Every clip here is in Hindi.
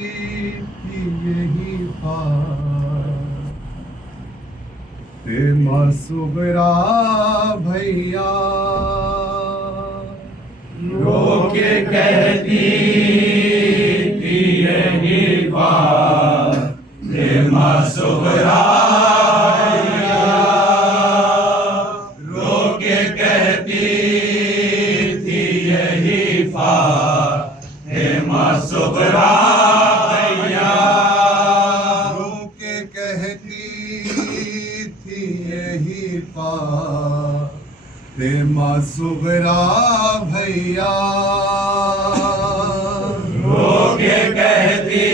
यही बात मासुबरा भैया रोके कहती थी यही बात मासुबरा भैया, रोके कहती थी यही बात मासुबरा मासुबरा भैया रोके कहती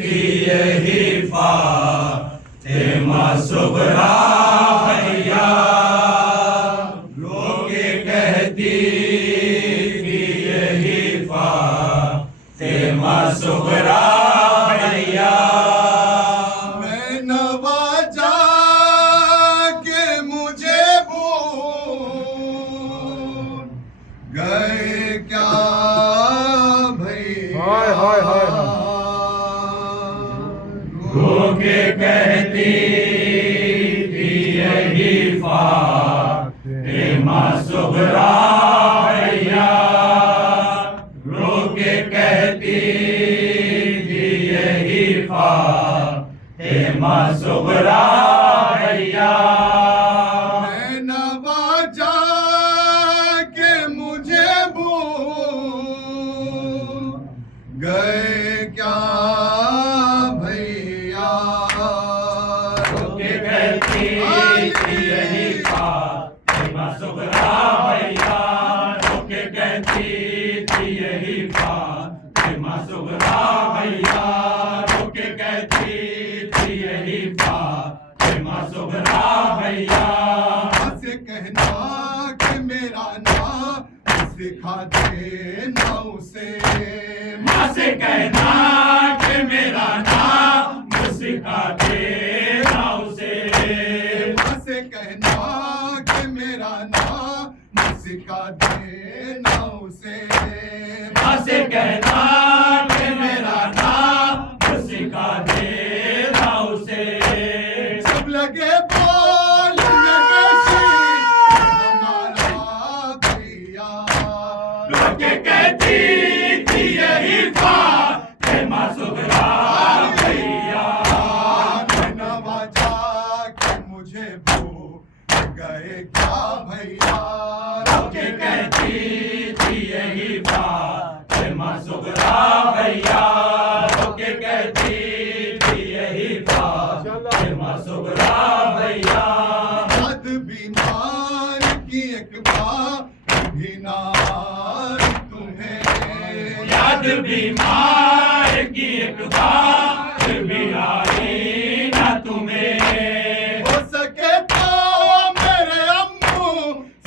थी यही बात मासुबरा भैया, रोके कहती थी यही बात मासुबरा भैया। मैं नवाजा के मुझे गए क्या भैया, रोके कहती थी यही बात मासुबरा भैया, रोके कहती थी यही बात मासुबरा भैया। मैं नवाजा के मुझे गए क्या भैया, रोके कहती थी यही बात मासुबरा भैया, रोके कहती थी यही बात मासुबरा भैया, रोके कहती थी यही बात मासुबरा भैया। से कहना कि मेरा नाम सिखा देना उसे, माँ से कहना कि मेरा नाम सिखा देना उसे, माँ से कहना कि मेरा नाम सिखा देना उसे, माँ से कहना कि मेरा नाम सिखा देना उसे। सब लगे बोलने कैसी हमारा भैया, रोके कहती थी यही बात मासुबरा भैया, नवाजा के मुझे गए क्या भैया, रोके कहती थी यही बात मासुबरा भैया, रोके कहती थी यही बात मासुबरा भैया। याद बीमार की एक बात भी ना तुम्हें, याद बीमार की एक बात भी आई ना तुम्हें, हो सके तो मेरे अम्मू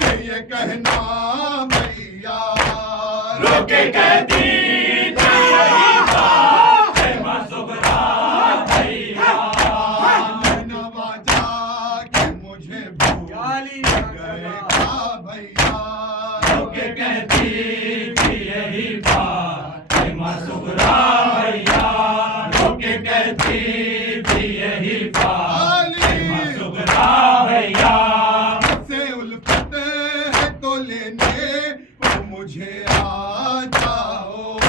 से ये कहना भैया, रोके कहती थी यही बात मासुबरा भैया, नवाजा के मुझे गए क्या भैया, रोके कहती थी यही बात मासुबरा भैया, रोके कहती थी यही बात मासुबरा भैया। से उल्फत है तो लेने मुझे आ जाओ,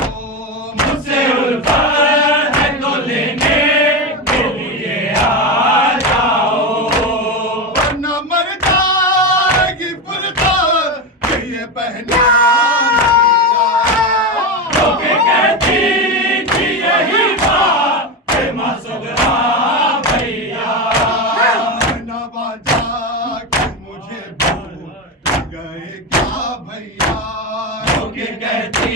मुझसे उल्फत है तो लेने के लिए आ जाओ, वरना मर जाएगी फुर्सत ये पहना रोके कहती थी यही बात मासुबरा भैया, नवाजा के मुझे गए क्या भैया, रोके कहती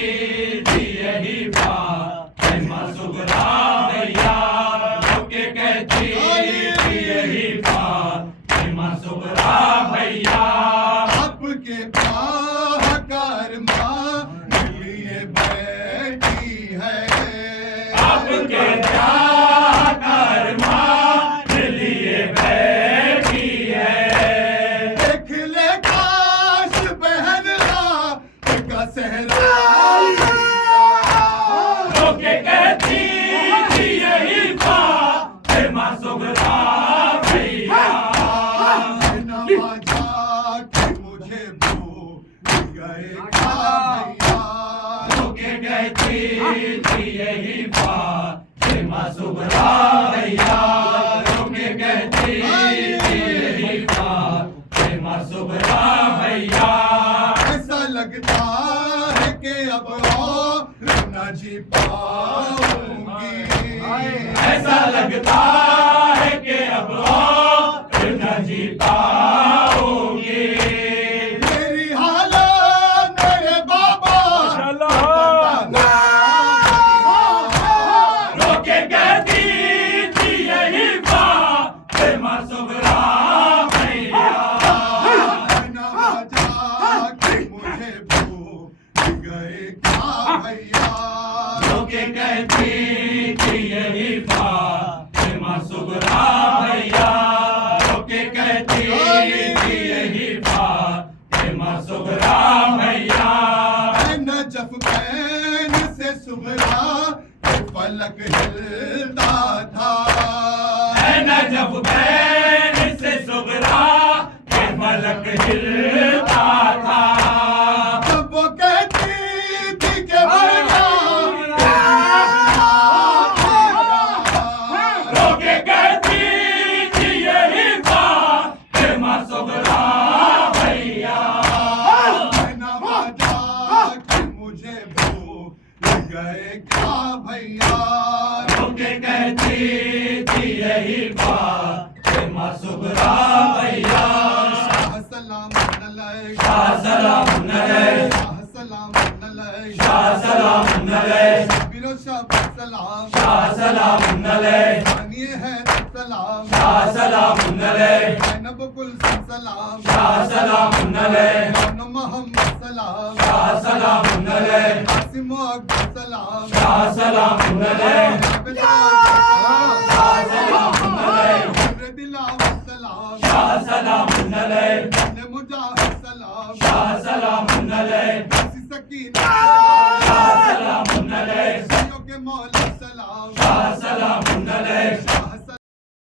थी यही बात मासुबरा भैया, रोके कहती थी यही बात मासुबरा भैया। आपके बाहर माँ लिए बैठी है, आपके जाकर माँ लिए बैठी है, देख ले काश बहन का सहरा, रोके कहती थी यही फातिमा सुगरा भैया रो के कहती थी यही फातिमा सुगरा भैया। ऐसा लगता है कि अब और न जी पाऊंगी, ऐसा लगता है कि अब और न जी पाऊंगी। मेरी हालत मेरे बाबा रो के कहती थी यही फातिमा सुगरा भैया। ना जाके मुझे भूल गए क्या भैया। रो के कहती थी यही फातिमा सुगरा भैया। रो के कहती थी यही फातिमा सुगरा भैया। नजफ बैन से सुगरा के फलक हिलता था, नजफ बैन से सुगरा के फलक हिलता था। जब वो कहती थी कि भैया रो के कहती थी यही फातिमा सुगरा भैया। ना जाके मुझे भूल गए क्या भैया। रो के कहती थी यही फातिमा सुगरा भैया। सलाम शाह सलाम अलैह, शाह सलाम शाह सलाम अलैह, बिरो शाह सलाम शाह सलाम अलैह, मानिए है सलाम शाह सलाम अलैह, जैनब कुल सलाम शाह सलाम अलैह, मानो मोहम्मद सलाम शाह सलाम अलैह, कासिम अकबर सलाम शाह सलाम अलैह,